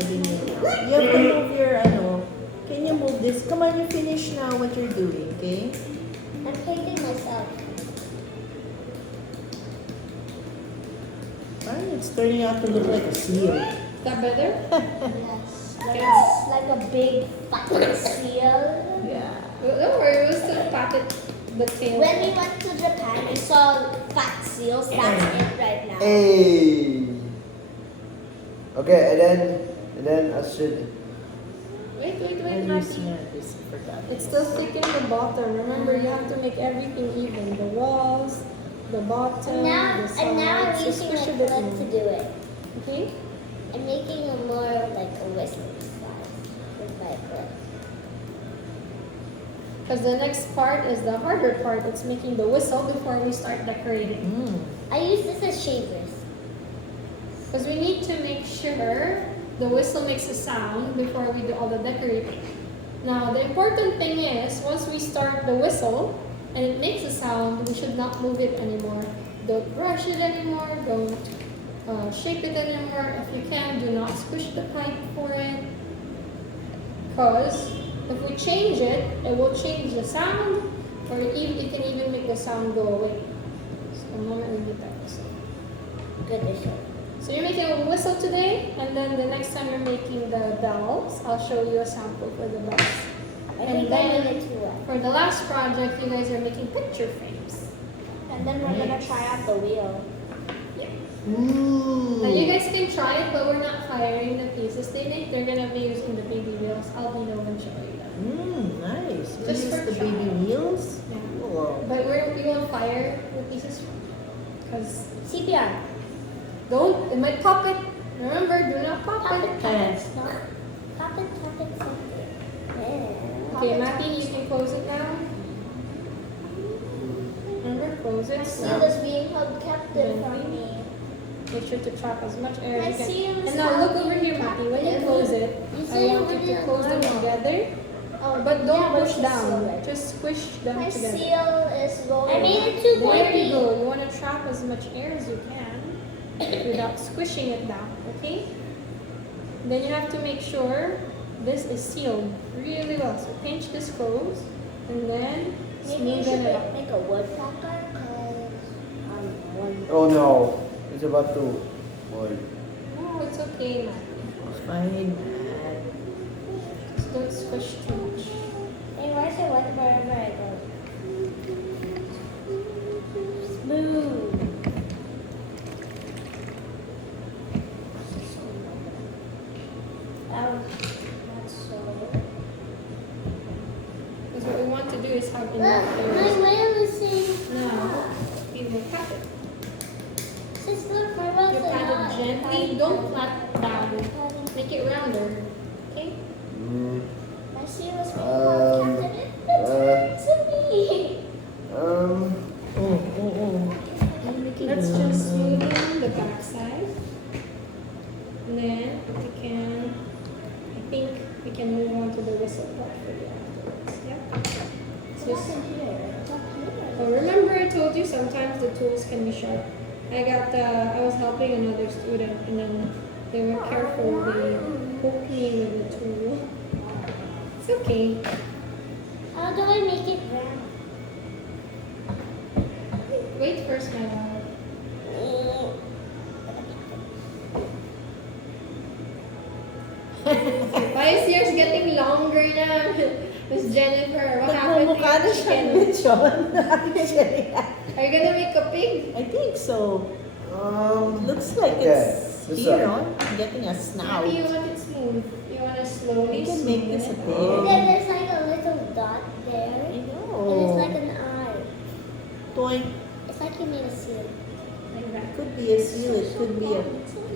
Sabi niya, you have to move your, can you move this? Come on, you finish now what you're doing, okay? I'm painting myself. Fine, it's turning out to look like a seal. Is that better? Yes. Like a big fucking seal. Yeah. Don't worry, we'll still pat it the tail. When we went to Japan, we saw fat seals. That's it right now. Hey. Okay, and then I should. Wait, I Matthew. forgot. It's still thick in the bottom. Remember, you have to make everything even. The walls, the bottom, the sides. And now I'm So using squish my a bit foot more. to do it. Okay? I'm making a more like a whistling size with my foot. Because the next part is the harder part. It's making the whistle before we start decorating. Mm. I use this as shavers. Because we need to make sure the whistle makes a sound before we do all the decorating. Now, the important thing is, once we start the whistle and it makes a sound, we should not move it anymore. Don't brush it anymore. Don't shape it anymore. If you can, do not squish the pipe for it. Because if we change it, it will change the sound, or it can even make the sound go away. So, the moment we get that whistle. Good whistle. So you're making a whistle today, and then the next time you're making the bells, I'll show you a sample for the bells. I And think I then made it too well. for the last project, you guys are making picture frames. And then we're gonna try out the wheel. Yeah. Ooh. Now you guys can try it, but we're not firing the pieces they make. They're gonna be using the baby wheels. I'll be the one showing you that. Nice. You Just use for the trial. baby wheels? Yeah. Cool. But we won't fire the pieces because CPR. it might pop it. Remember, do not pop Pop it. it, pop it. Pop it, something. Yeah. Okay, Matthew, you can close it now. Remember, close My it. seal is being held captive from me. Make sure to trap as much air My as you seal can. is And now look held over here, Matthew. When you captive. close it, You I say want you put to it close them normal. together. Oh, But don't yeah, but push it's down. silver. Just squish them My together. seal is going. I made it too There you pointy. go. You want to trap as much air as you can without squishing it down, okay? Then you have to make sure this is sealed really well. So pinch this close and then Maybe you should smoothen it out. make a woodpecker because one. Oh no, it's about to. Boy. No, it's okay, Matthew. It's fine. Just don't squish too much. Hey, why is it wet wherever I go? Smooth. That's so. Because what we want to do is have Look, enough my air. whale is saying. Now, we will pat it. Sister, my whales You are pat not. it gently. Don't pat down. Make it rounder. Okay? My seal is being Um, held captive. It's to me. Oh. Let's just smoothen the back side. And then we can, I think we can move on to the whistle part for you afterwards. Yeah? It's Just, in here. It's up here. oh, remember I told you sometimes the tools can be sharp. I was helping another student and then they weren't careful. They poked me with the tool. It's okay. How do I make it round? Wait first, my love. Why is yours getting longer na? Miss Jennifer, what happened to Nagmumukha na your siyang chicken? lechon. Actually, Are you gonna make a pig? I think so. Looks like Okay, it's this here, side. getting a snout. Maybe you want it smooth. You want to slowly We can make smoothen this a it. pig. And then there's like a little dot there. I And it's like know. an eye. Toy. It's like you made a seal. Like that. Could be a seal, it could be a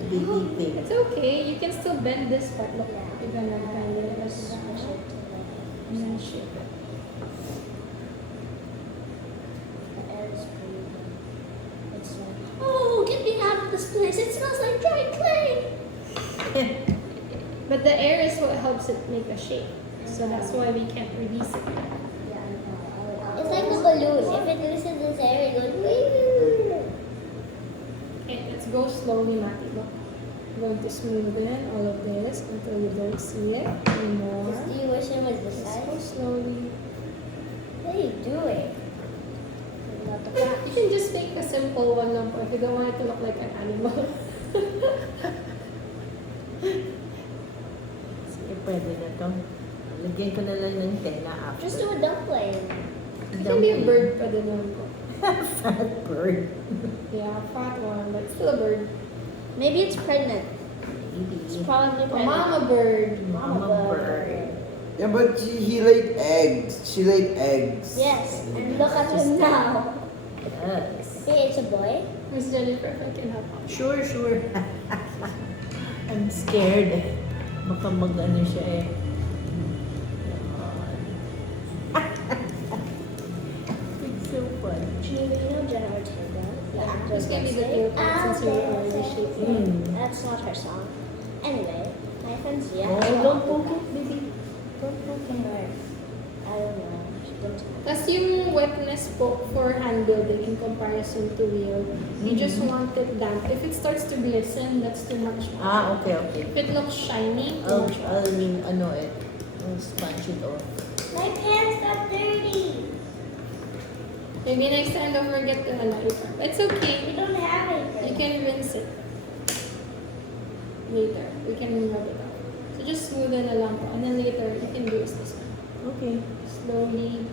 baby thing. It's okay. You can still bend this part. Look, you're gonna bend it as and then shape it. Oh, get me out of this place. It smells like dry clay. But the air is what helps it make a shape. So that's why we can't release it. It's like a balloon. If it loses its air, it goes. "Wee." Okay, let's go slowly, Matty. Look. I'm going to smoothen all of this until Don't see it anymore. Do you wish it was this Just go size? slowly. What are you doing? Not the You back. can just make a simple one lang po if you don't want it to look like an animal. Sige, pwede na to. Lagyan ko na lang ng tela after. Just do a duckling. It can be a bird pa din naman po. Fat bird. Yeah, fat one, but still a bird. Maybe it's pregnant. It's Maybe. probably A pregnant. mama bird. Mama bird. Yeah, but he laid eggs. She laid eggs. Yes, and look at him now. Yes. Hey, it's a boy. Miss Jennifer, if I can help out. Sure, sure. I'm scared. Baka mag-ano siya eh. It's so fun. You know Jenna Ortega? Yeah, just give me the tail part since you're already shaking. That's not her song. Anyway, my friend's Zia. Oh, don't poke it, baby. Don't poke it. I don't know. She don't know. Tapos yung wetness po for hand building in comparison to wheel, you just want it damp. If it starts to glisten, that's too much. Ah, okay, okay. If it looks shiny, too I'll, much. ano it. I'll sponge it off. My pants got dirty. Maybe next time don't forget the apron. It's We okay. don't have it. You can rinse it later. We can rub it out. So just smoothen a lang po. And then later, you can do is this one. Okay. Slowly.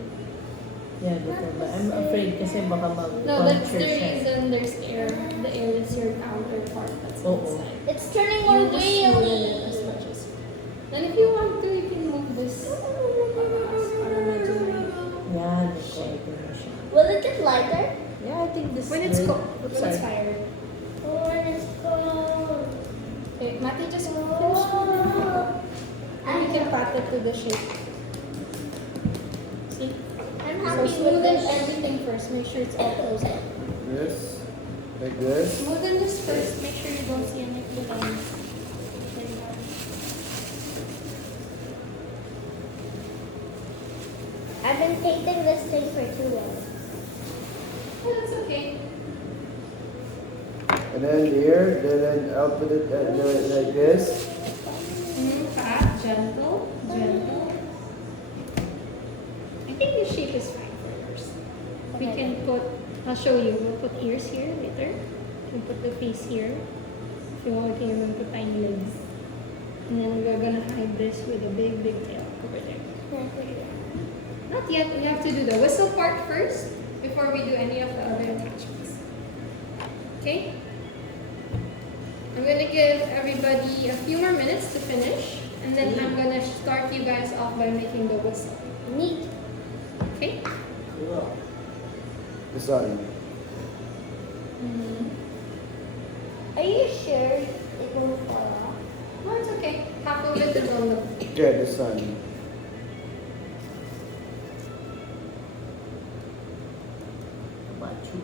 Yeah, dito ba? I'm afraid kasi baka No, that's the mag-puncture siya. reason there's air. The air is your counterpart that's Oo. inside. It's turning You more just smoothen it as wheelie. much as. Then if you want to, you can move this. Para medyo may- Yan, ito na siya. Will it get lighter? Yeah, I think this When it's good. cooked, when it's fired. When it's cold. Okay, Mati, just finish moving it. And you can pat it to the shape. See? I'm So happy with smoothen this. everything first. Make sure it's all closed up. This, like this. Smoothen this first. Make sure you don't see any of the lines. There you go. I've been painting this thing for too long. Oh, that's okay. And then here, then I'll put it like this. Pat, gentle, gentle. I think the shape is fine for yours. We can put, I'll show you. We'll put ears here later. We'll put the face here. If you want, we can even put tiny legs. And then we're gonna hide this with a big, big tail over there. Not yet. We have to do the whistle part first before we do any of the other attachments. Okay? I'm gonna give everybody a few more minutes to finish, and then I'm gonna start you guys off by making the whistle. Neat. Okay? This one. Are you sure it won't fall off? No, it's okay. Half of it is on the. Okay, this one. Tabachu.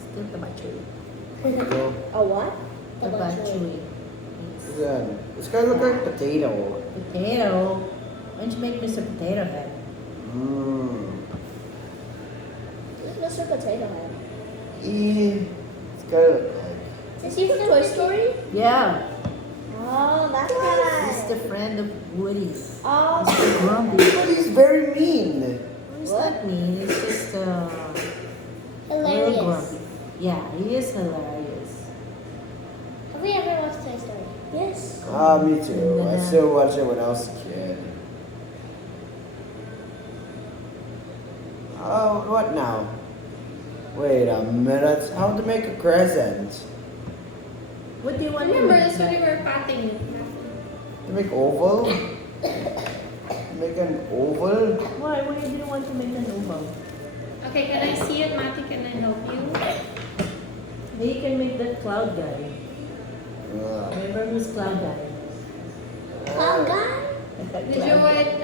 Still tabachu. So, A what? Tabachu. this one. It's kind of look like potato. Potato. Why don't you make Mr. Potato Head? Mmm. This is Mr. Potato Head. It's kind of like. Is he from Toy Story? Yeah. Oh, that's He's nice. the friend of Woody's. Oh, Mr. Grumpy. But he's very mean. He's not mean. He's just real hilarious. grumpy. Yeah, he is hilarious. Have we ever watched Toy Story? Yes. Ah, me too. I still watched it when I was a kid. Oh, what now? Wait a minute. How to make a crescent? What do you want Remember, to that's when we make? were patting it. To make oval? Make an oval? Why? Why you didn't want to make an oval? Okay, can I see it, Mati? Can I help you? Maybe you can make that cloud guy. Remember who's cloud guy? Cloud Guy? Did you want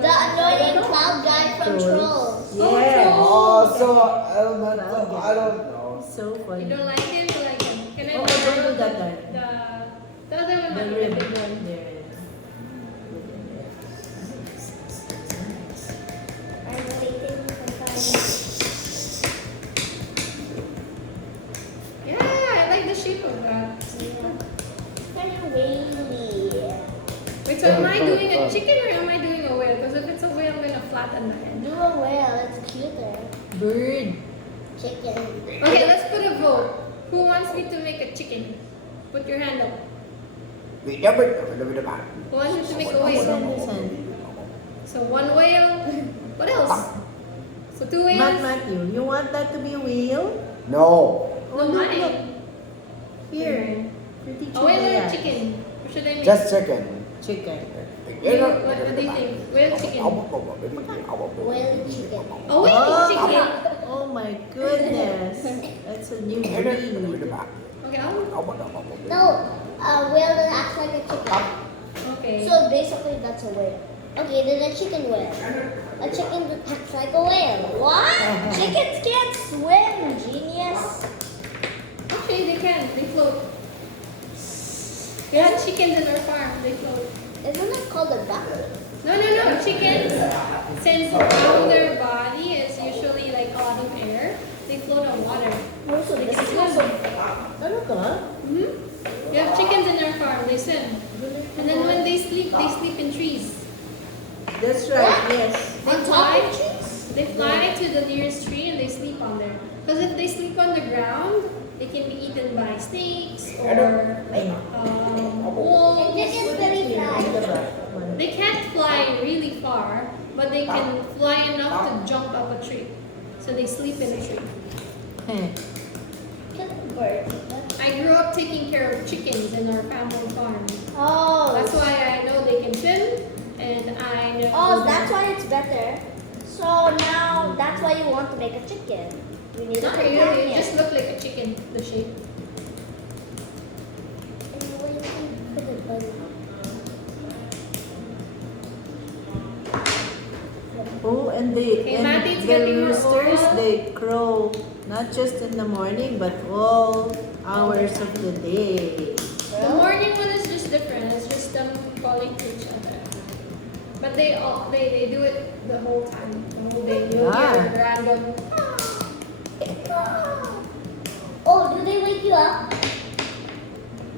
The annoying cloud guy from Trolls. Yeah. Oh, so elemental. I don't know. So funny. You don't like him? You like him? Can I Oh, borrow don't do that guy. The other one, The Mati, the rib. big one. There it is. I'm waiting for fire. Yeah, I like the shape of that. Kind of wavy. Which Wait, so am I doing a chicken or am I doing a whale? Because if it's a whale, I'm gonna flatten the head. Do a whale, it's cuter. Bird. Chicken. Okay, let's put a vote. Who wants me to make a chicken? Put your hand up. Who wants me to make a whale? Listen. So one whale. What else? So two whales. Matthew, you want that to be a whale? No. No, look, mine. look. Here. For teacher A whale or a Diaz. chicken? Or should I make? Just chicken. Chicken. What do you think? Whale chicken. Whale chicken. A whale chicken. Oh my goodness. That's a new breed. Okay, I'll. No, a whale that acts like a chicken. Okay. So basically that's a whale. Okay, then a chicken whale. A chicken that acts like a whale. What? Chickens can't swim, genius. Actually, they can. They float. We have chickens in our farm. They float. Isn't it called a duck? No. Chickens, since around their body is usually like a lot of air, they float on water. Also, They this can is swim. also Ano ka? We have chickens in our farm. They swim. And then when they sleep in trees. That's right, yes. They on top fly. of trees. They fly to the nearest tree and they sleep on there. Because if they sleep on the ground, they can be eaten by snakes or wolves. And chickens really fly. They can't fly really far, but they can fly enough to jump up a tree. So they sleep in a tree. Chicken bird. I grew up taking care of chickens in our family farm. Oh. That's why I know they can swim, and I know. Oh, that's why it's better. So now that's why you want to make a chicken. You need a Not really. It companion. just looked like a chicken, the shape. Oh, and Okay, Matty, it's the getting more roosters, oval. they crow not just in the morning, but all hours of the day. The morning one is just different. It's just them calling to each other. But they do it the whole time, the whole day. You'll hear random. Oh, do they wake you up?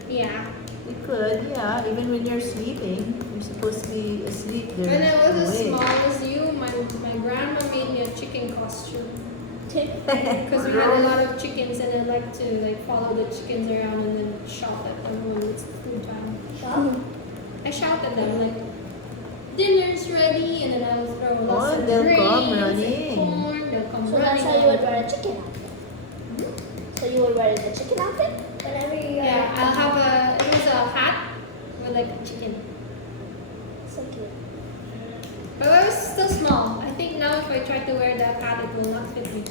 Yeah. You could, yeah, even when you're sleeping. You're supposed to be asleep there. When I was as awake. small as you, my grandma made me a chicken costume. Because we had a lot of chickens and I like to follow the chickens around and then shout at them when it's food time. I shout at them like, dinner's ready, and then I will throw lots of they'll grains come and running. corn. They'll come So running. that's how you would wear a chicken outfit. So you would wear the chicken outfit whenever you Yeah, I'll have it was a hat with like a chicken. So cute. But I was still small. I think now if I try to wear that hat, it will not fit me.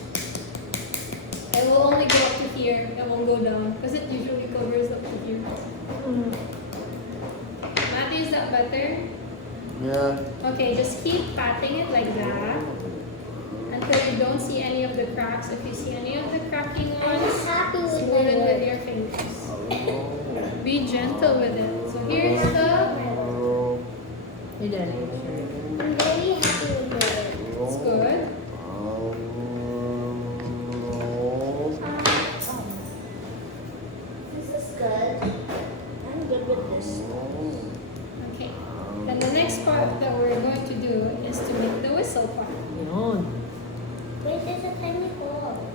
It will only go up to here. It won't go down because it usually covers up to here. Matthew, is that better? Yeah. Okay, just keep patting it like that until you don't see any of the cracks. If you see any of the cracking I'm ones, happy with smooth my it with work. your fingers. Be gentle with it. So here's the. You're done. I'm very happy with my work. It's good. This is good. I'm good with this. Okay. Then the next part that we're going to do is to make the whistle part. Yun. Wait, there's a tiny hole.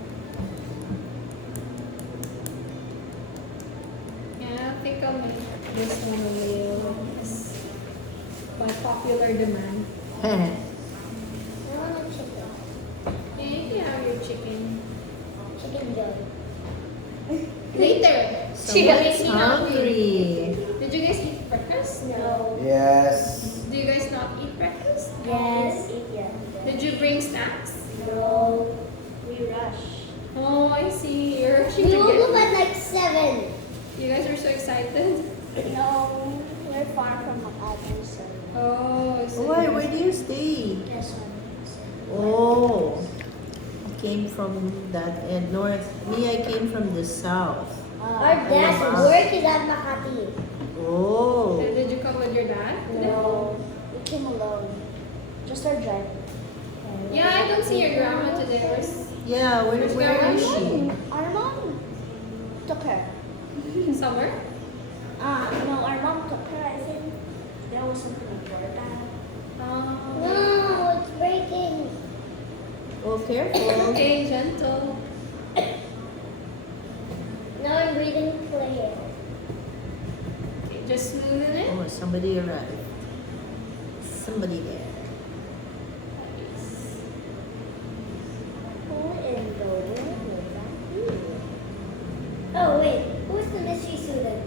Yeah, I think I'll make this one a little like this by popular demand. I want a chicken. Yeah, you can have your chicken Chicken joy. later. Someone's Chicken hungry. hungry. Did you guys eat breakfast? No. Yes. Do you guys not eat breakfast? Yes. Yeah. Did you bring snacks? No. We rush. Oh, I see. You're rushing We to woke up get. at like 7. You guys are so excited. No. We're far from the others. Oh, I see. Where do you stay? This one. Oh, I came from that end north. Me, I came from the south. Our dad's wow. work is at Makati. Oh, Did you come with your dad? No. We came alone. Just our driver. Yeah, I don't see your grandma today. Where's yeah. Where is she? Our mom took her. summer? No, our mom took her, I think. They want something important. Um, No, it's breaking. Oh, careful. okay, gentle. Now I'm breathing clear. Okay, just smoothen it. Oh, somebody arrived. Somebody there. Nice. Who in the world is that you? Oh wait, who's the mystery student?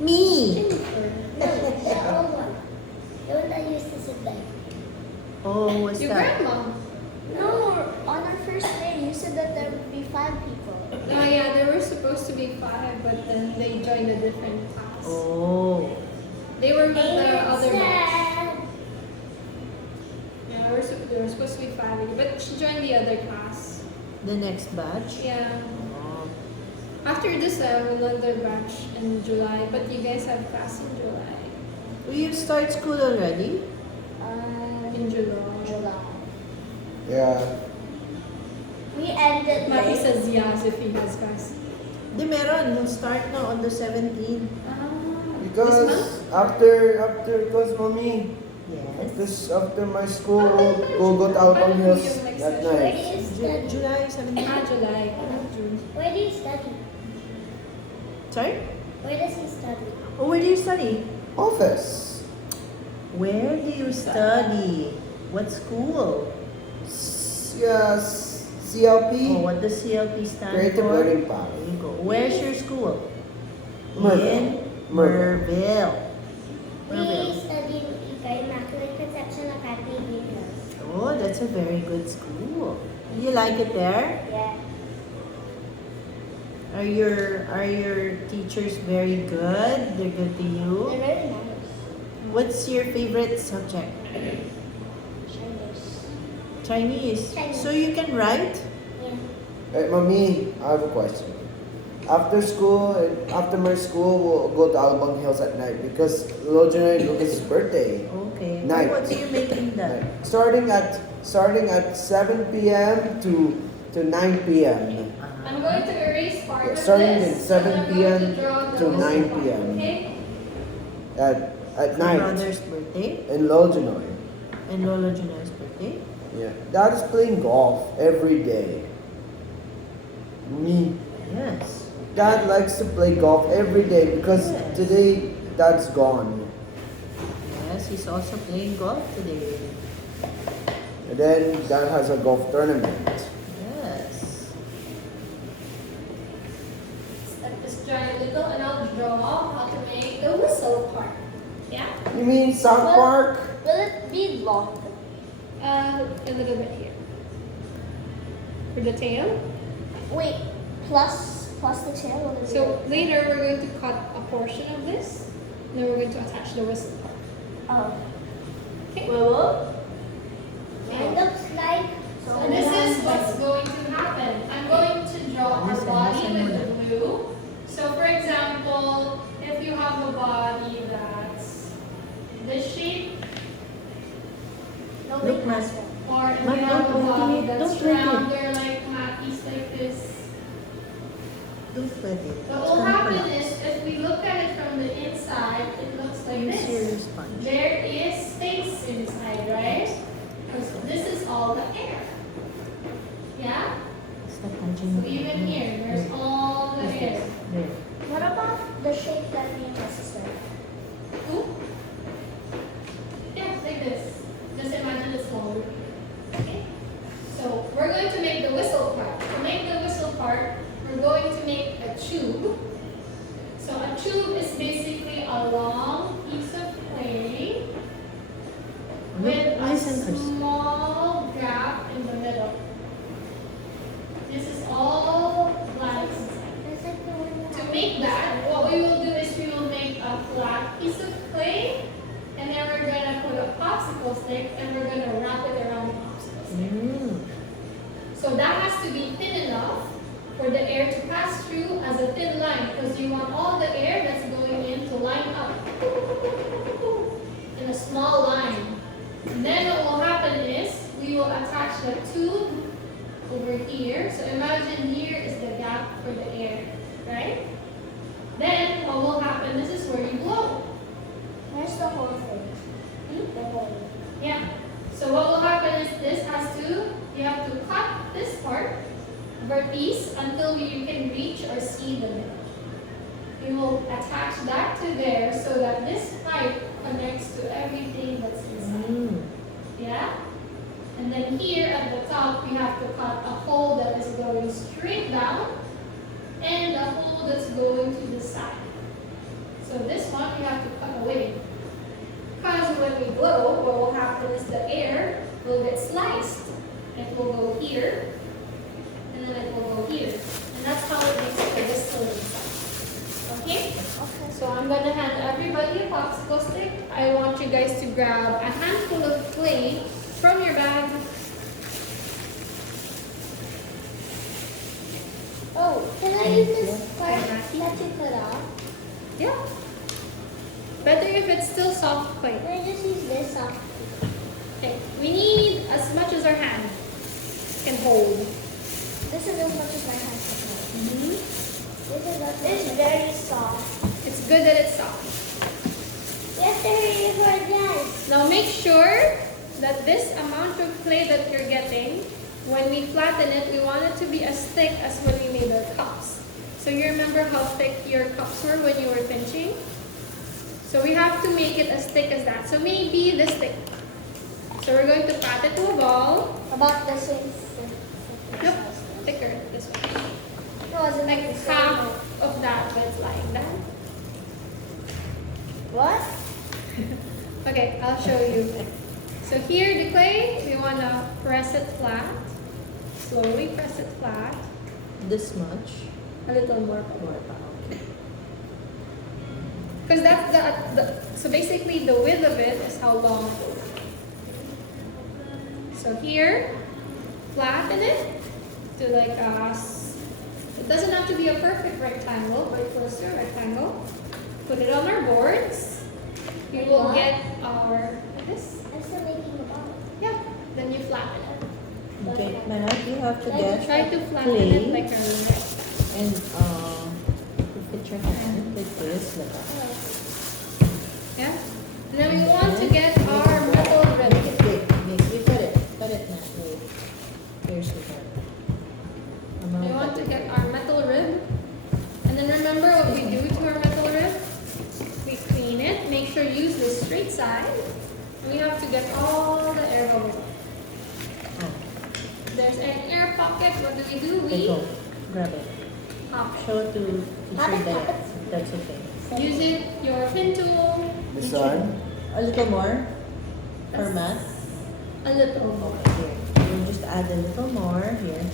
Me. Jennifer. No, the old one. The one that used to sit there. Oh, what's Your that? grandma. No, on our first day, you said that there would be 5 people. Oh yeah, there were supposed to be 5, but then they joined a different class. Oh. They were with the Ain't other batch. sad. Yeah, there were supposed to be 5, but she joined the other class. The next batch? Yeah. Oh. After this, I have another batch in July, but you guys have class in July. Will you start school already? In July. July. Yeah. We ended Maki late. says yes if he has class. Di meron. We'll start now on the 17th. This Because month? because mommy, Yes. after my school, go to Alpang Hills that Where do night. you study? July 17th. July, not June. Where do you study? Sorry? Where does he study? Oh, where do you study? Office. Where do you study? What school? Yes, CLP. Oh, what does CLP stand Creative for? Learning Path. There you go. Where's your school? Merville. In Merville. We Merville. study in Ika, Immaculate Conception Academy. Oh, that's a very good school. You like it there? Yeah. Are your teachers very good? They're good to They're you? very nice. What's your favorite subject? Chinese. Chinese. Chinese. So you can write? Yeah. Hey, mommy, I have a question. After my school, we'll go to Alabang Hills at night because Lojana and Lucas' birthday. Okay. Night. What's you making that? Starting at 7 p.m. to 9 p.m. I'm going to erase part Yeah, of starting this. at 7 and I'm p.m. going to draw the to whole 9 part, p.m. Okay? at Your night brother's birthday in Lojanoy. and Lola Junar's birthday. Yeah, Dad is playing golf every day. Me, Yes. Dad likes to play golf every day because Yes. today Dad's gone. Yes, he's also playing golf today. And then Dad has a golf tournament. Yes. Step this giant little and I'll draw how to make the whistle part. Yeah? You mean South Well- Park? Will it be long? A little bit here. For the tail. Wait, plus the tail? Will it be So long? later we're going to cut a portion of this. And then we're going to attach the whistle part. Oh. Okay? It looks like. So this is what's going to happen. I'm going to draw our body with the blue. So for example, if you have a body that's this shape, Nobody Look, has Matt. one. or if Mark, you have a don't body let it, that's don't let it. rounder like Mackie's like this. Don't let it. What will happen is if we look at it from the inside, it looks like Use your this. sponge. There is space inside, right? Because this is all the air. Yeah? Stop touching So it. even here, there's all the Just air. this. There. What about the shape that me and my sister have? Ooh. Yeah, like this. Just imagine it's smaller. Okay? So we're going to make the whistle part. To make the whistle part, we're going to make a tube. So a tube is basically a long piece of clay with a Listen first. small gap in the middle. This is all blanks inside. It's like the one To make that, what we will do is we will make a flat piece of clay, and then we're gonna put a popsicle stick, and we're gonna wrap it around the popsicle stick. Mm. So that has to be thin enough for the air to pass through as a thin line, because you want all the air that's going in to line up in a small line. And then what will happen is we will attach the tube over here. So imagine here is the gap for the air, right? Then what will happen, this is where you blow. Where the whole thing. The whole. Yeah. So what will happen is you have to cut this part, vertice, until you can reach or see the middle. You will attach that to there so that this pipe connects to everything that's inside. Mm. Yeah? And then here at the top, you have to cut a hole that is going straight down and a hole that's going to the side. So this one you have to cut away. Because when we blow, what will happen is the air will get sliced. It will go here, and then it will go here. And that's how it makes the whistle inside. Okay? Okay. So I'm gonna hand everybody a popsicle stick. I want you guys to grab a handful of clay from your bag. Oh, can I use this part that you cut off? Yeah. Better if it's still soft clay. Can I just use this soft? Okay. We need as much as our hand can hold. This is as much as my hand can hold. Mm-hmm. This is very soft. It's good that it's soft. We have to hurry for it, guys. Now make sure that this amount of clay that you're getting, when we flatten it, we want it to be as thick as when we made our cups. So you remember how thick your cups were when you were pinching? So we have to make it as thick as that. So maybe this thick. So we're going to pat it to a ball. About the same. Nope, thicker this way. No, it's Like like the same. half of that, but it's lying down. What? Okay, I'll show you. So here the clay, we want to press it flat. Slowly press it flat. This much. A little more. Okay. Because that's so basically the width of it is how long it is. So here, flatten it to like it doesn't have to be a perfect rectangle, but close to a rectangle. Put it on our boards. You will get our, like this. I'm still making the ball. Yeah, then you flatten it. Okay, Matt, you have to get Try to flatten it clay like a rectangle. and you fit your hand like this, like that. Yeah? And then we want to get our metal Make rib. it big. We cut it now. Wait. Here's the part. We want to get our metal rib. And then remember what we do to our metal rib? We clean it, make sure you use the straight side. And we have to get all the air bubbles out. Oh, If there's an air pocket, what do? there you We go. Grab it. pop Show it to teacher that. That's okay. it. Use it, your pin tool, This one? A little more for Matt. a little more. Here. We'll just add a little more here.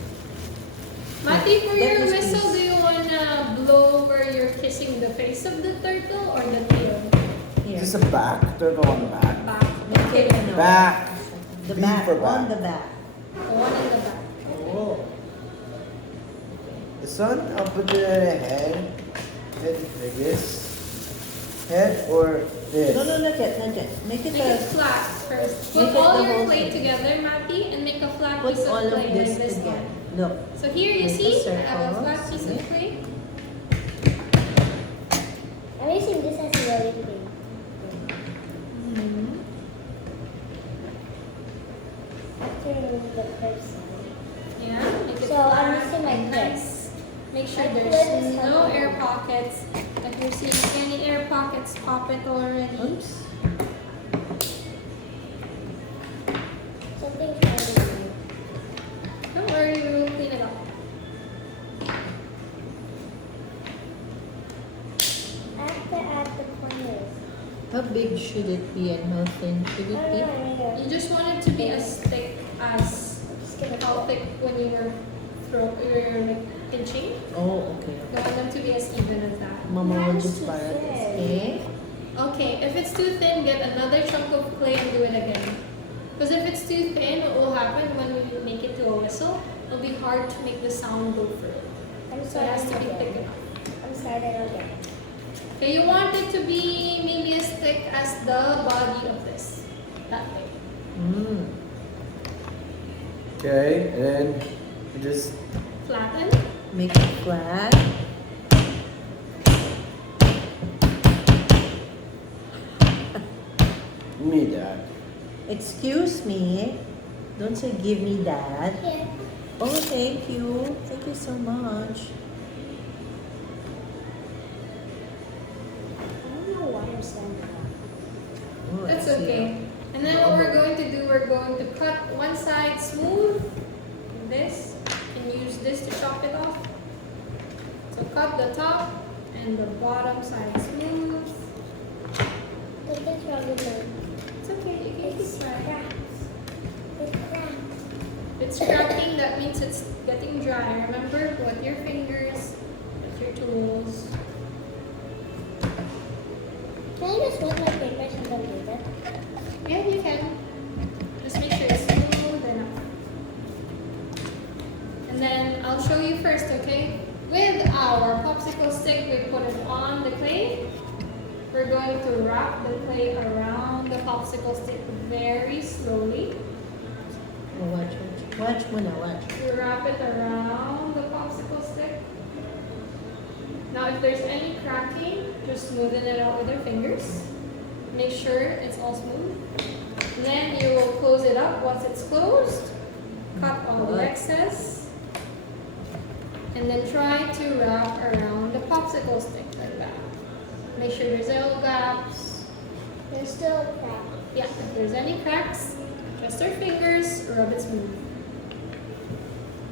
Matty, for Get your this whistle, piece. do you want to blow where you're kissing the face of the turtle or the tail? Here. Is this a back? Turtle on the back. Back. Make it no. Back. The B back. for On back. the back. The one in the back. Oh. This one, I'll put it at a head. Head like this. Head or this? No, not yet, not yet. Make it Make it a, flat first. Make Put it all the your whole clay thing. together, Matty, and make a flat put piece of all of clay this like this together. one. Look. So here you Make a see, I have a circle, flat piece see? of clay. I'm using this as a rolling pin. I have to remove the curve side. Yeah, make it So, I'm flat using my and clip. nice. Make sure My clip there's is no heavy. air pockets. If you're seeing any air pockets, pop it already. Oops. Something's wrong with me. Don't worry, we will clean it up. I have to add the corners. How big should it be and how thin should No, it be? no, no, You just want it to be as thick as Just gonna how thick when you were like pinching. Oh, okay. You want them to be as even as that. Mama will Mine's just too para this. thin. Okay? Okay, if it's too thin, get another chunk of clay and do it again. Because if it's too thin, what will happen when we make it to a whistle? It'll be hard to make the sound go through. I'm So it has to starting be thick again. enough. I'm starting again. Okay, you want it to be maybe as thick as the body of this. That way. Mm. Okay, and then you just Flatten. Make it flat. Me that. Excuse me. Don't say give me that. Here. Oh, thank you. Thank you so much. I don't know why I'm standing up. Oh, That's I see. okay. And then what we're going to do, we're going to cut one side smooth. This. You can use this to chop it off. So cut the top and the bottom side smooth. Look at the It's okay, you can It's keep trying. cracked. It's cracked. If it's cracking, that means it's getting dry. Remember, with your fingers, with your tools. Can I just wet my fingers and then do that? Yeah, you can. Just make sure it's smooth enough. And then I'll show you first, okay? With our popsicle stick, we put it on the clay. We're going to wrap the clay around the popsicle stick very slowly. Oh, watch. Watch muna, watch. You wrap it around the popsicle stick. Now, if there's any cracking, just smoothen it out with your fingers. Make sure it's all smooth. And then you will close it up. Once it's closed, cut all the excess. And then try to wrap around the popsicle stick like that. Make sure there's no gaps. There's still a crack. Yeah, if there's any cracks, just your fingers, rub it smooth.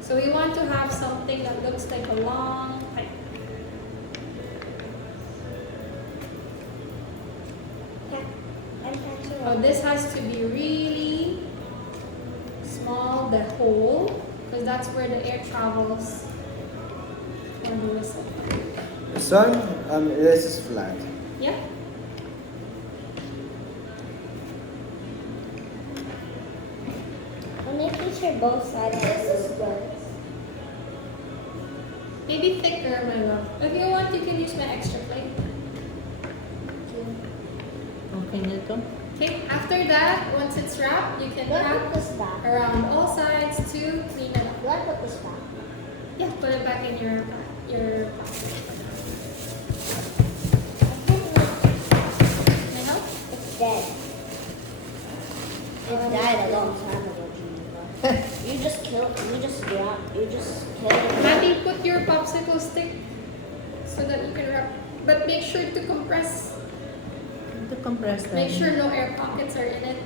So we want to have something that looks like a long pipe. I'm catching Oh, on. this has to be really small, the hole, because that's where the air travels on the whistle. Son, this is flat. Yeah. I'm making sure both sides are good. Maybe thicker, my love. If you want, you can use my extra plate. Okay na to? Okay, after that, once it's wrapped, you can Do I put wrap this back? around all sides to clean it up. Do I put this back? Yeah, put it back in your pocket. May I help? It's dead. It died a long time ago, Geneva. You just killed it. Maddie, put your popsicle stick so that you can wrap. But make sure to compress. To compress that. Make sure no air pockets are in it.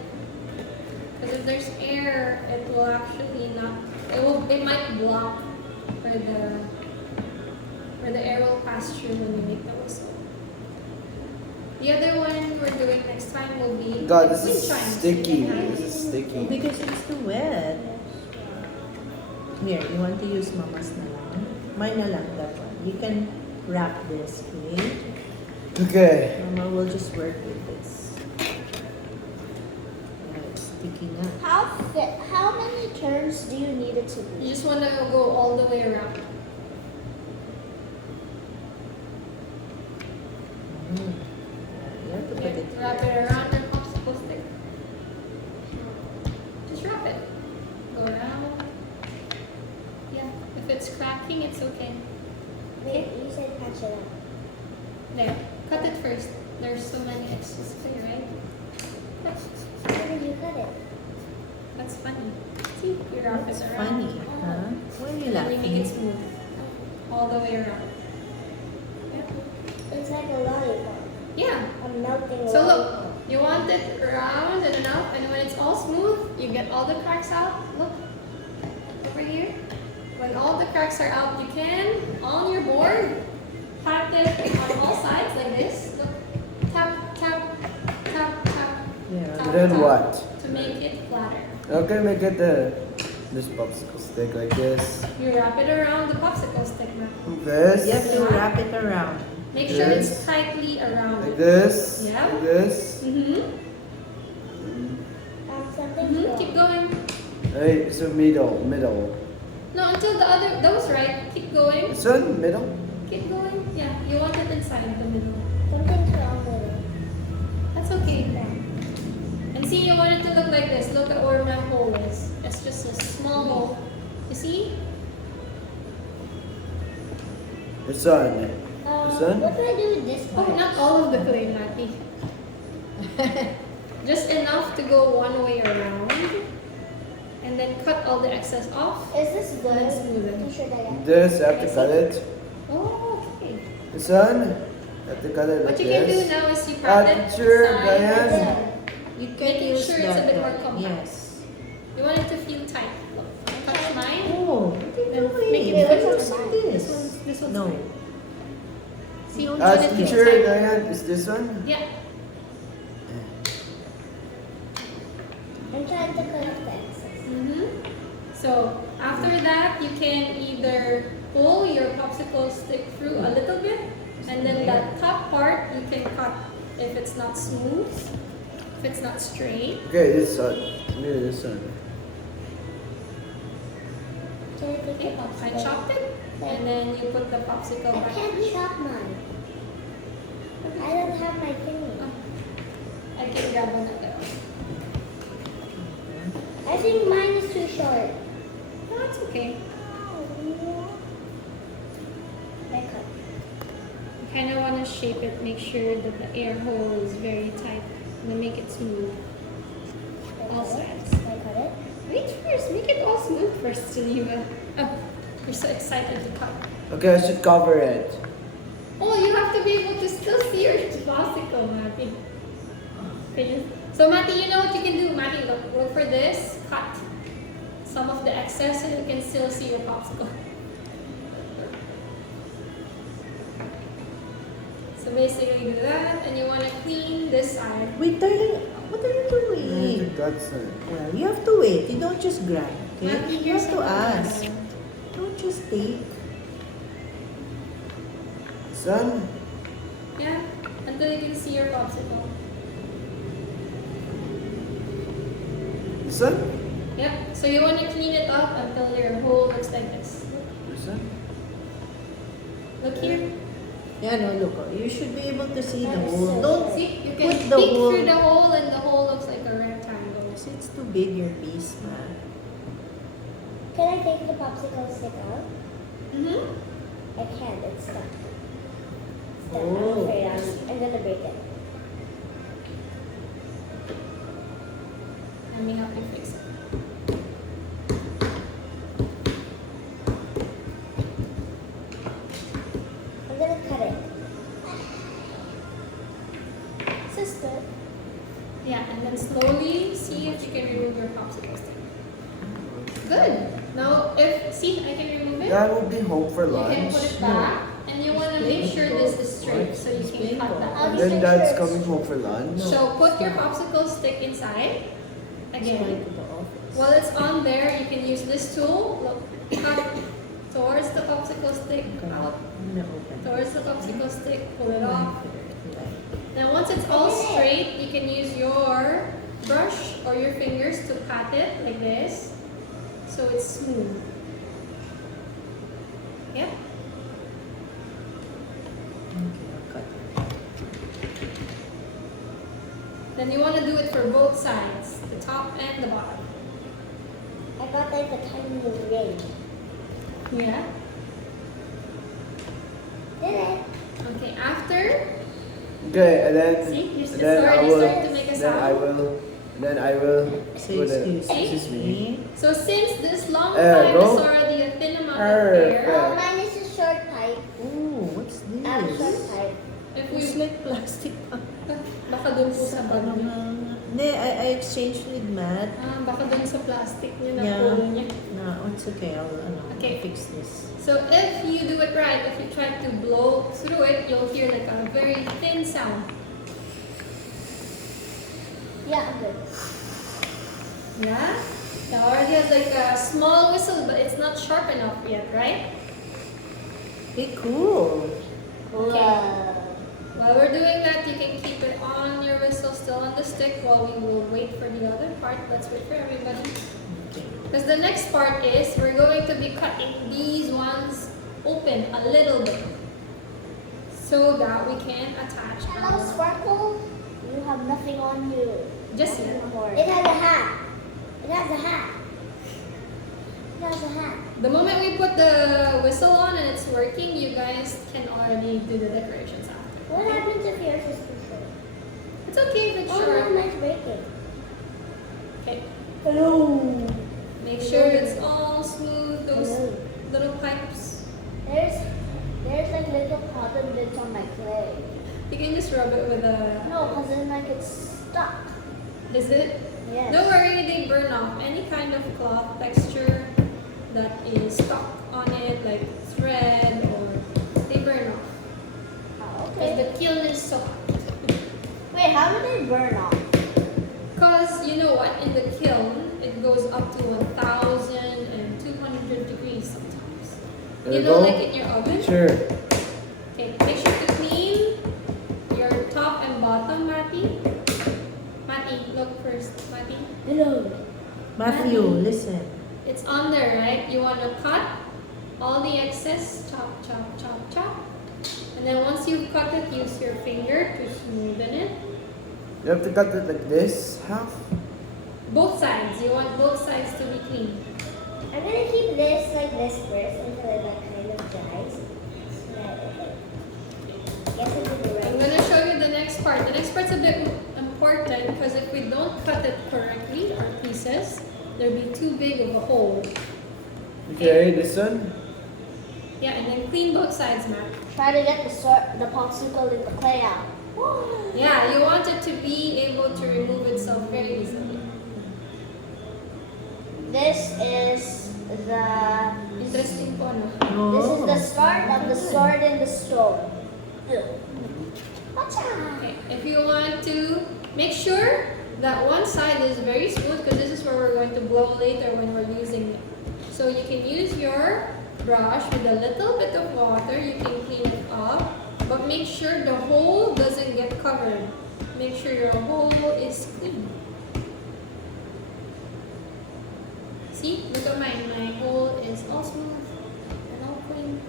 Because if there's air, it will actually not. It might block where the air will pass through when you make the whistle. The other one we're doing next time will be God, this wind is chimes. sticky. You can have- This is sticky. Because it's too wet. Here, you want to use mama's na lang? Mine na lang, that one. You can wrap this, okay? Okay. Mama will just work with this. Yeah, it's sticking up. How many turns do you need it to You be? just want to go all the way around. Mm. You have to put Okay, it wrap here. it around your popsicle stick. Just wrap it. Go around. Yeah, if it's cracking, it's okay. Wait, you said patch it up. There, cut it first. There's so many extras there, right? How did you cut it? That's funny. See, you wrap That's it around. funny, huh? Why are you And we make it laughing? smooth. All the way around. It's like a lollipop. Yeah. A melting So lollipop. look, you want it round and enough, and when it's all smooth, you get all the cracks out. Look, over here. When all the cracks are out, you can, on your board, tap it on all sides like this. Look, tap, tap, tap, tap, Yeah. tap, Then tap, what? to make it flatter. Okay, make it this popsicle stick like this. You wrap it around the popsicle stick now. This. You have to wrap it around. Make sure it's Yes. tightly around Like it. this. Yeah. Like this. Mm-hmm. Something's Mm-hmm. wrong. Keep going. Hey, so middle. No, until the other, that was right. Keep going. This one, middle. Keep going. Yeah, you want it inside the middle. Something's wrong with it. That's okay. And see, you want it to look like this. Look at where my hole is. It's just a small hole. You see? This one. This one? What do I do with this part? Oh, not all of the clay, Matty. Just enough to go one way around. And then cut all the excess off. Is this good? And smooth it. You sure that This, I have to cut it. Oh, okay. This one, I have to cut it What like you can do this. now is you pat it Sure, side Diane. to side. You can Making use sure it's a that bit more one. compact. Yes. You want it to feel tight. Look, touch mine. Oh, what are you Then doing? make it Why fit. are you using This this? one's No. fine. See, you want it to be Teacher, tight. Diane, is this one? Yeah. I'm trying to collect the excess. So after that, you can either pull your popsicle stick through a little bit, and then that top part you can cut if it's not smooth, if it's not straight. Okay, this one. Maybe this one. Can I take Okay, the I popsicle? chopped it, and then you put the popsicle I back. can't chop mine. I don't have my thingy. I can grab another. I think mine is too short. No, it's okay. I cut. You kind of want to shape it, make sure that the air hole is very tight, and then make it smooth. I All cut it. sides. I cut it. Wait first, make it all smooth first till you you're so excited to cut. Okay, I should cover it. Oh, you have to be able to still see your popsicle, Matty. Okay, so Matty, you know what you can do, Matty? Look for this, cut some of the excess so you can still see your popsicle. So basically do that, and you want to clean this side. Wait, darling, what are you doing? That's it. Well, you have to wait. You don't just grab, okay? Matty, You here's have to another ask. one. Don't just take. This one? Yeah, until you can see your popsicle. This one? Yep, so you want to clean it up until your hole looks like this. This one? Look here. Yeah, no, look. You should be able to see the That is hole. so Don't See, you can Put the peek hole- through the hole and the hole looks like a rectangle. see, it's too big your piece, man. Can I take the popsicle stick out? Mm-hmm. I can't. It's stuck. Stuck. Oh. I'm afraid I'm gonna break it. Let me help you fix it. I'm gonna cut it. This is good. Yeah, and then slowly see if you can remove your popsicle stick. Good. Now, see, I can remove it. Dad will be home for You can lunch. put it back, and you want to make sure this is straight so you can cut I'll that. be Then so Dad's sure it's- coming home for lunch. So put your popsicle stick inside. It's going Again, to the office. while it's on there, you can use this tool. Look, cut towards the popsicle stick, out I'm gonna open. towards the popsicle stick, pull it off. Like, Now once it's all straight, you can use your brush or your fingers to pat it like this, so it's smooth. Yep. okay, I'll cut. Then you want to do it for both sides, the top and the bottom. I got like a tiny ring. Yeah. Did it? Okay, after, Okay, and then see, you're and then I already will starting to make a then I sound. will then I will Say put it. excuse me. So since this long There pipe you is go. already a thin amount of Perfect. air, Oh, mine is a short pipe. Oh, what's I have a this? short pipe. if It's we, like plastic. baka dun po sa bag niyo. Hindi, I exchanged with Matt. Baka dun sa plastic niyo na Yeah. pulo niya. No, it's okay. Okay. I'll fix this. So if you do it right, if you try to blow through it, you'll hear like a very thin sound. Yeah, I'm good. Yeah? It already has like a small whistle, but it's not sharp enough yet, right? Hey, cool. Wow. While we're doing that, you can keep it on your whistle, still on the stick, while we will wait for the other part. Let's wait for everybody. Okay. Because the next part is, we're going to be cutting these ones open a little bit. So that we can attach Hello, our... Sparkle. You have nothing on you. Just here. It has a hat. It has a hat. It has a hat. The moment we put the whistle on and it's working, you guys can already do the decorations after. What happens if yours is too short? It's okay if it's Oh, no, short. mine's breaking. Is it? Yes. Don't worry, they burn off. Any kind of cloth texture that is stuck on it, like thread, or they burn off. Oh, Because okay. the kiln is so hot. Wait, how do they burn off? Because you know what? In the kiln, it goes up to 1,200 degrees sometimes. There You you know, go. like in your oven? Sure. Okay, make sure to clean your top and bottom, Matty. Matty, look first. Matty. Hello. Matthew, listen. It's on there, right? You want to cut all the excess, chop, chop, chop, chop. And then once you've cut it, use your finger to smoothen it. You have to cut it like this, half. Both sides. You want both sides to be clean. I'm gonna keep this like this first until it like kind of dries. So that guess I did the I'm right. gonna show you the next part. The next part's a bit important because if we don't cut it correctly, our pieces, there'll be too big of a hole. Okay, this one. Yeah, and then clean both sides, Matt. Try to get the popsicle in the clay out. Yeah, you want it to be able to remove itself very easily. This is the Interesting po, no? this is Oh. the start of the sword in the stone. Watcha! Okay, if you want to make sure that one side is very smooth because this is where we're going to blow later when we're using it. So you can use your brush with a little bit of water, you can clean it up, but make sure the hole doesn't get covered. Make sure your hole is clean. See, look at mine. My hole is all smooth and all clean,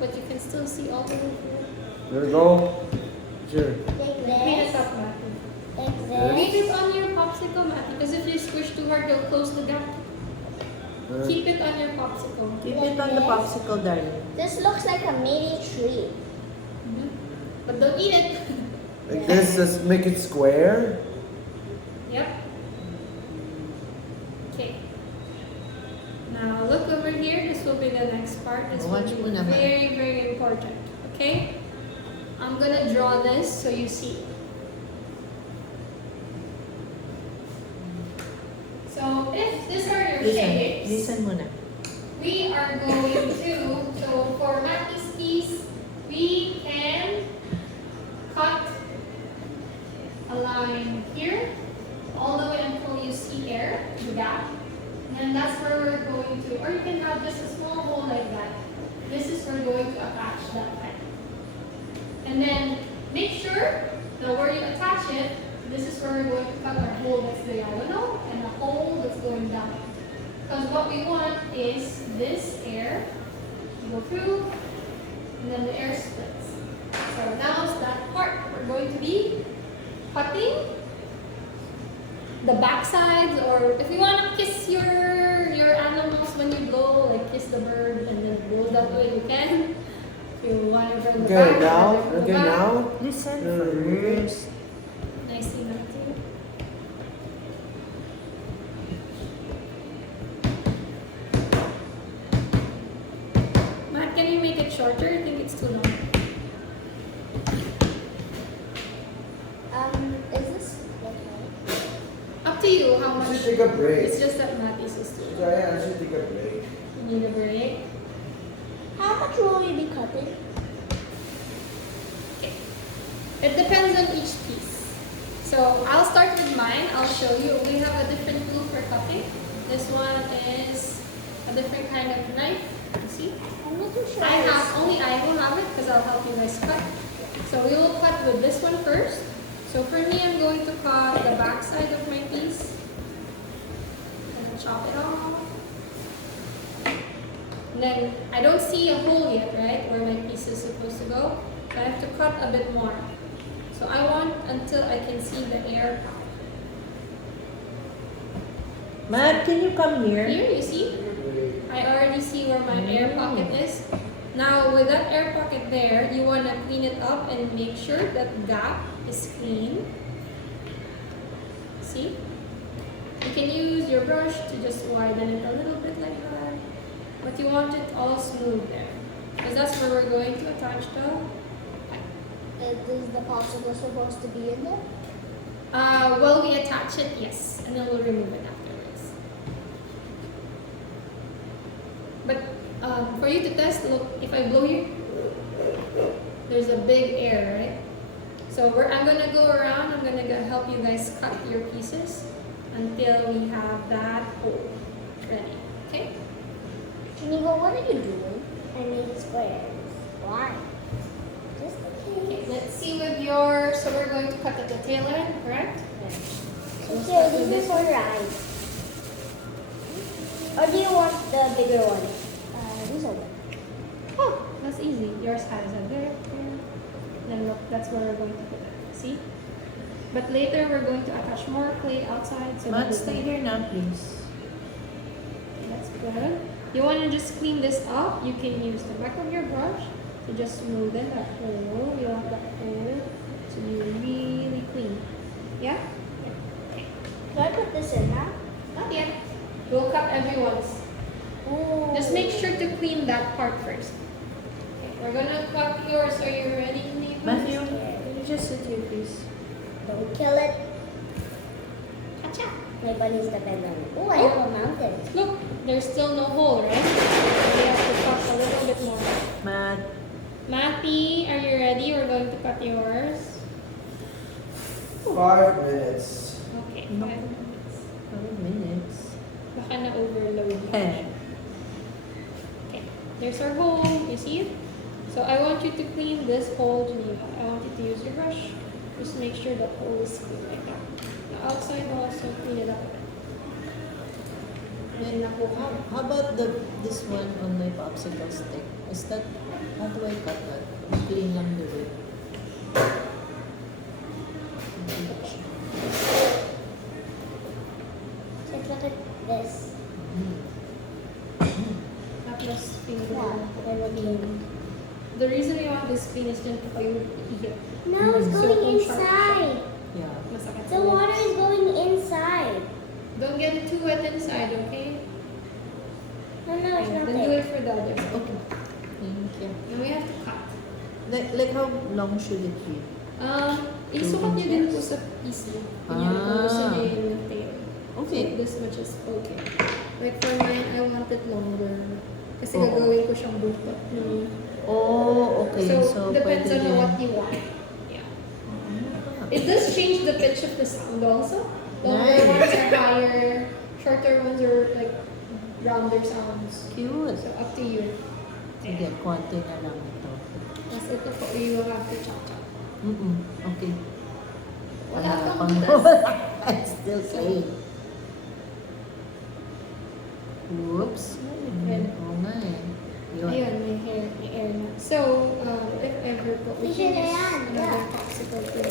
but you can still see all the way through. There we go. Sure. Take Clean it this. up, Matthew. Take Keep this. it on your popsicle, Matthew, because if you squish too hard, they'll close the gap. Keep it on your popsicle. Keep it on the popsicle, darling. This looks like a mini tree. But don't eat it. Like this, just make it square. Yep. Okay. Now look over here. This will be the next part. This will Watch be mo naman. very, very important. Okay? I'm gonna draw this so you see. So if these are your shapes, Listen mo na. we are going to, so for Matthew's piece, we can cut a line here, all the way until you see air, the gap. And then that's where we're going to, or you can have just a small hole like that. This is where we're going to attach that pen. And then make sure that where you attach it, this is where we're going to cut our hole that's diagonal and a hole that's going down. Because what we want is this air to go through, and then the air splits. So now is that part. We're going to be cutting the back sides, or if you want to kiss your animals when you blow, like kiss the bird and then it goes that way, you can. If you want to burn the Okay, back, now. burn the Okay, back. now. Listen Mm. first. Nicely, Matthew. Matt, can you make it shorter? I think it's too long. Is this okay? Up to you how I much. should take a break. It's just that Matthew's is too long. Yeah, I should take a break. You need a break. How much will we be cutting? Okay. It depends on each piece. So I'll start with mine. I'll show you. We have a different tool for cutting. This one is a different kind of knife. You see? I'm not too sure. Only I will have it because I'll help you guys cut. So we will cut with this one first. So for me, I'm going to cut the back side of my piece. And then chop it off. And then I don't see a hole yet, right? Where my piece is supposed to go. So I have to cut a bit more. So I want until I can see the air pocket. Matt, can you come here? Here, you see? I already see where my air pocket is. Now, with that air pocket there, you want to clean it up and make sure that gap is clean. See? You can use your brush to just widen it a little bit like that. But you want it all smooth there. Because that's where we're going to attach the... Is the popsicle supposed to be in there? Will we attach it? Yes, and then we'll remove it afterwards. But for you to test, look, if I blow here, there's a big air, right? So I'm gonna go around, I'm gonna help you guys cut your pieces until we have that hole ready, okay? Nico, what are you doing? I made squares. Why? Just Okay, let's see with your, so we're going to cut at the tail end, correct? Okay, this is alright. Or do you want the bigger one? This one. Oh, that's easy. Yours has a there. Then look, that's where we're going to put it. See? But later we're going to attach more clay outside. So Matt, that stay here now, please. Okay, that's good. You want to just clean this up? You can use the back of your brush to just smoothen that hole. You want that hole to be really clean. Yeah? Okay. Can I put this in now? Not yet. We'll cut everyone's. Ooh. Just make sure to clean that part first. Okay, we're gonna cut yours. Are you ready, Nathan? Matthew, can you just sit here, please? Don't kill it. Gotcha. My bunnies depend on it. Oh, I have a mountain. Look, there's still no hole, right? So we have to cut a little bit more. Matt, Matty, are you ready? We're going to cut yours. 5 minutes. Okay, 5 No. minutes. 5 minutes. Baka na-overload yun. Eh. Okay, there's our hole. You see it? So I want you to clean this hole, Geneva. I want you to use your brush. Just make sure the hole is clean like that. The outside also clean it up. Then, how about this one on my popsicle stick? Is that, how do I cut that? Clean lang the way. Just look at this. Tapos finger. Yeah, everything. The reason you want this clean is just for you to eat it. No, it's So going sharp. inside. Yeah. Masakit The sa lips. water is going inside. Don't get it too wet inside, okay? No, no, it's not Then do there. it for the other side. Okay. Thank you. Now we have to cut. Like how long should it be? Isukat nyo din po sa PC. Kunyari kung gusto Ah. nyo yung tail. Okay. So this much is okay. Like for mine, I want it longer. Kasi Oo. gagawin ko siyang buntot. Oh, okay. So, depends pwede on din. what you want. Yeah. It does change the pitch of the sound also. Longer Nice. ones are higher, shorter ones are like rounder sounds. Cute. So up to you. Sige, konti na lang ito. Tapos ito po, you will have to chop chop. Okay. Wala Wala pang pang butas. I'm still saying. Whoops. Red. Oo nga eh. Yun. Ayun, may air na. So, if ever po, we Fish can na use yan, another yeah. popsicle thing.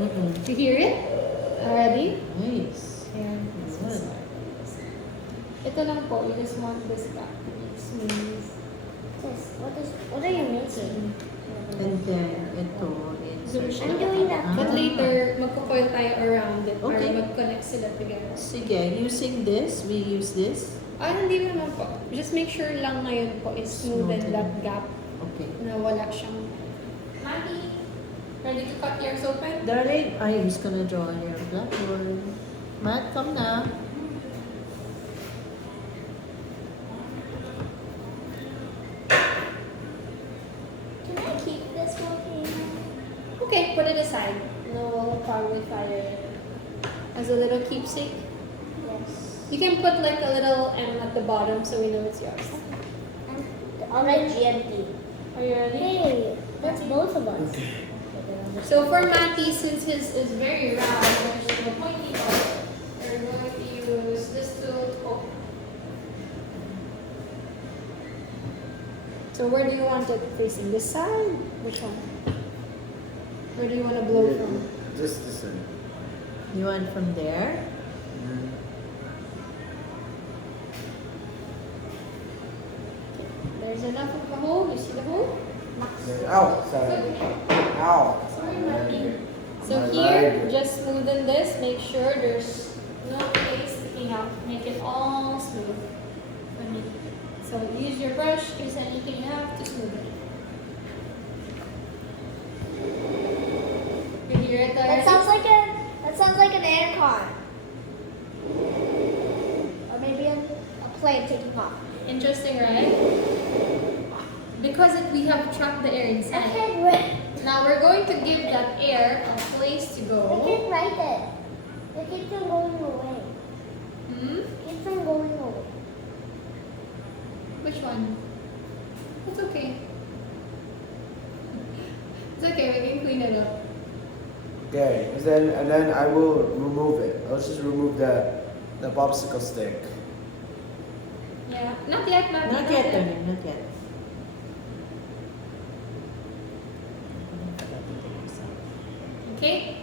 Mm-mm. You hear it? Already? Nice. Ayan. Good. Ito lang po, you just want this back to be smooth. Sis, what are you making? And then, ito is... I'm doing that. But later, magko-coil tayo around it para Okay. mag-connect sila together. Sige, using this, we use this. Hindi naman po. Just make sure lang ngayon po is smoothen Smoothen. that gap Okay. na wala siyang... Maggie, ready to cut yours open? Darling, I was gonna draw on your blackboard. Matt, come na. Can I keep this one here? Okay, put it aside. No, we'll probably fire it as a little keepsake. Yes. You can put like a little M at the bottom so we know it's yours. I'll write GMT. Are you ready? Hey, that's both of us. So for Matty, since his is very round, there's no pointy part, we're going to use this tool to open. So where do you want it facing? This side? Which one? Where do you want to blow from? Just the same. You want from there? There's enough of the hole. You see the hole? Ow, sorry. Ow. Sorry, Matty. So My here, leg. just smoothen this. Make sure there's no place sticking out. Make it all smooth. So use your brush, use anything you have to smoothen it. You hear it That already? sounds like an car. Or maybe a plane taking off. Interesting, right? Because we have trapped the air I inside. can't write. Now we're going to give that air a place to I go. can't write it. It keeps on going away. Hmm? It keeps on going away. Which one? It's okay. It's okay, we can clean it up. Okay, and then I will remove it. I'll just remove the popsicle stick. Yeah. Not yet, Not yet, Tony, not yet. Okay?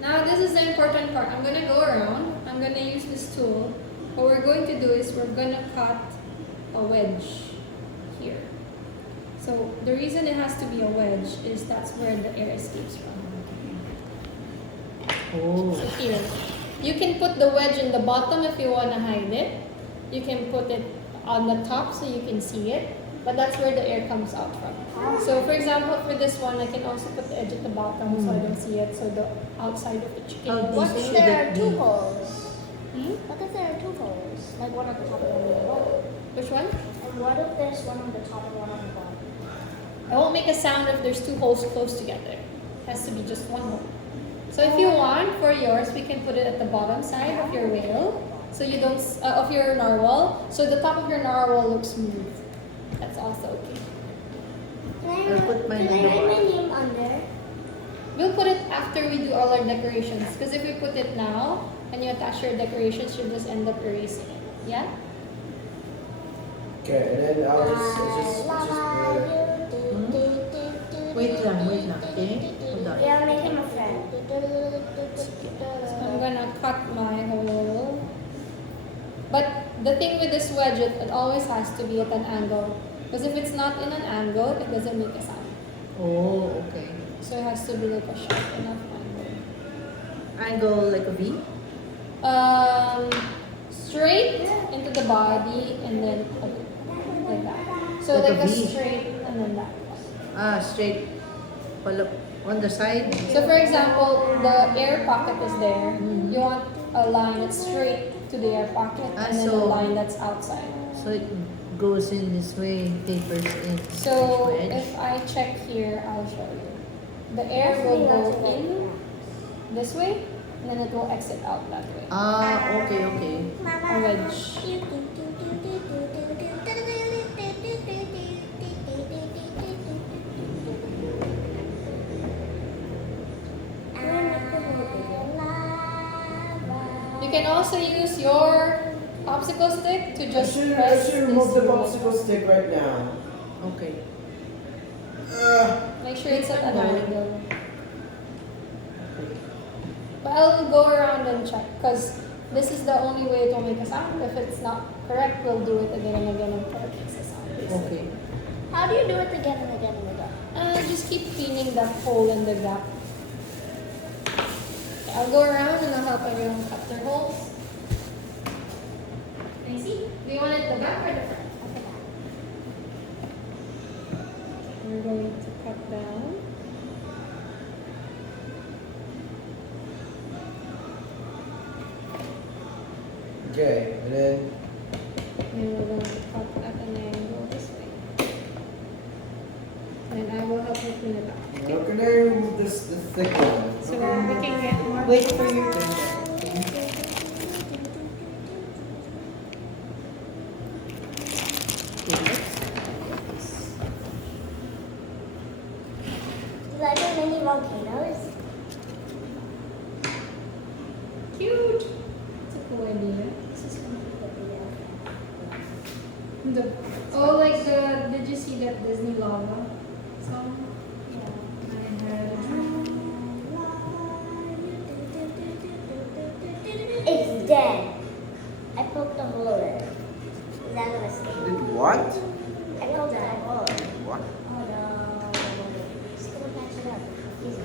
Now this is the important part. I'm gonna go around. I'm gonna use this tool. What we're going to do is we're gonna cut a wedge here. So the reason it has to be a wedge is that's where the air escapes from. Oh. So here, you can put the wedge in the bottom if you want to hide it. You can put it on the top so you can see it. But that's where the air comes out from. So for example, for this one, I can also put the edge at the bottom so I don't see it. So the outside of the chicken. Oh, What This if should there are be- two holes? Hmm? What if there are two holes? Like one at the top and one at the bottom? Which one? And what if there's one on the top and one on the bottom? It won't make a sound if there's two holes close together. It has to be just one hole. So if you want, for yours, we can put it at the bottom side of your whale. So you don't, of your narwhal. So the top of your narwhal looks smooth. That's also okay. I'll put mine Can on the I write my bottom. name under? We'll put it after we do all our decorations. Because if we put it now, and you attach your decorations, you'll just end up erasing it. Yeah? Okay, and then I'll just put Wait lang, okay? Hold on. Yeah, I'll make him a friend. So I'm gonna cut my hole. But the thing with this wedge, it always has to be at an angle. Because if it's not in an angle, it doesn't make a sound. Oh, okay. So it has to be like a sharp enough angle. Angle like a V? Straight into the body and then like that. So Like a like a V. straight and then that. Ah, straight. On the side? So for example, the air pocket is there. Mhm. You want a line that's straight to the air pocket Ah, and then a so- line that's outside. So it goes in this way, tapers in. So Wedge. if I check here, I'll show you. The air will go in this way and then it will exit out that way. Ah, okay, okay. A wedge. You can also use your popsicle stick to I just should press remove the this popsicle stick right now. Okay. Make sure it's at an No. angle. But I'll go around and check because this is the only way it will make a sound. If it's not correct, we'll do it again and again until it makes a sound. basically. Okay. How do you do it again and again and again? Just keep cleaning that hole in the gap. I'll go around and I'll help everyone cut their holes. Can you see? Do you want it the back or the front? We're going to cut down. Okay, and then And we're going to cut at an angle this way. And I will help you clean it up. how can I remove the thick one? So we can get more. Wait for your turn. Like there many volcanoes? Cute! It's a cool idea. This is going to be the video. Oh, like did you see that Disney lava song? I heard it. It's dead. I poked a hole in it. Is that a mistake? Did what? I poked a hole. What? Oh no. Just gonna patch it up. Easy.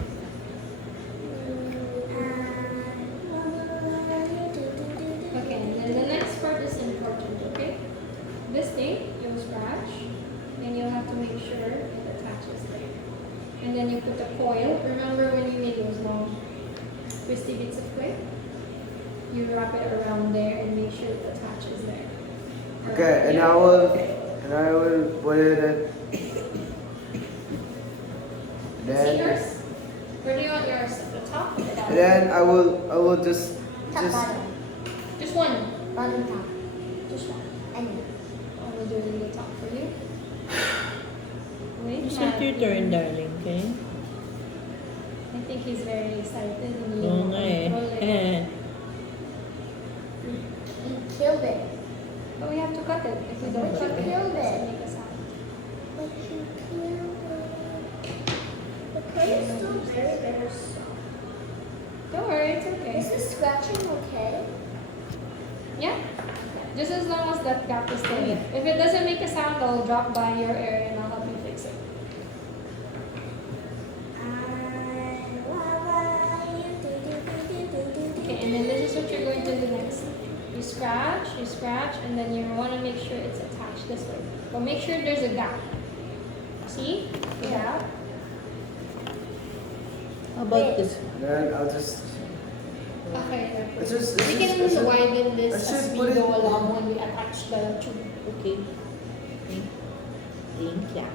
Okay, and then the next part is important, okay? This thing, you'll scratch, and you'll have to make sure it attaches there. And then you put a coil. Remember when you made those long twisty bits of clay? you wrap it around there and make sure it attaches there. Okay, and Yeah. I will Okay. put it at See then yours? Where do you want yours? At the top or the bottom? and then I will just Top bottom. Just one. Bottom top. Just one. And I will do it in the top for you. Wait, It's not your turn, darling, okay? I think he's very excited and you Oo will nga control it. eh. you killed it. But we have to cut it. If we don't But you cut it, killed it doesn't it. make a sound. But you killed it. The clay is still very, very soft. Don't worry, it's okay. Is this scratching okay? Yeah. Just as long as that gap is still there. If it doesn't make a sound, I'll drop by your area and I'll help you fix it. Okay, and then this is what you're going to do next. You scratch, and then you want to make sure it's attached this way. But make sure there's a gap. See? The gap? How about this? then I'll just Okay. it's just We it's can just, widen this let's as just we put it- go along when we attach the tube. Okay. Thank you.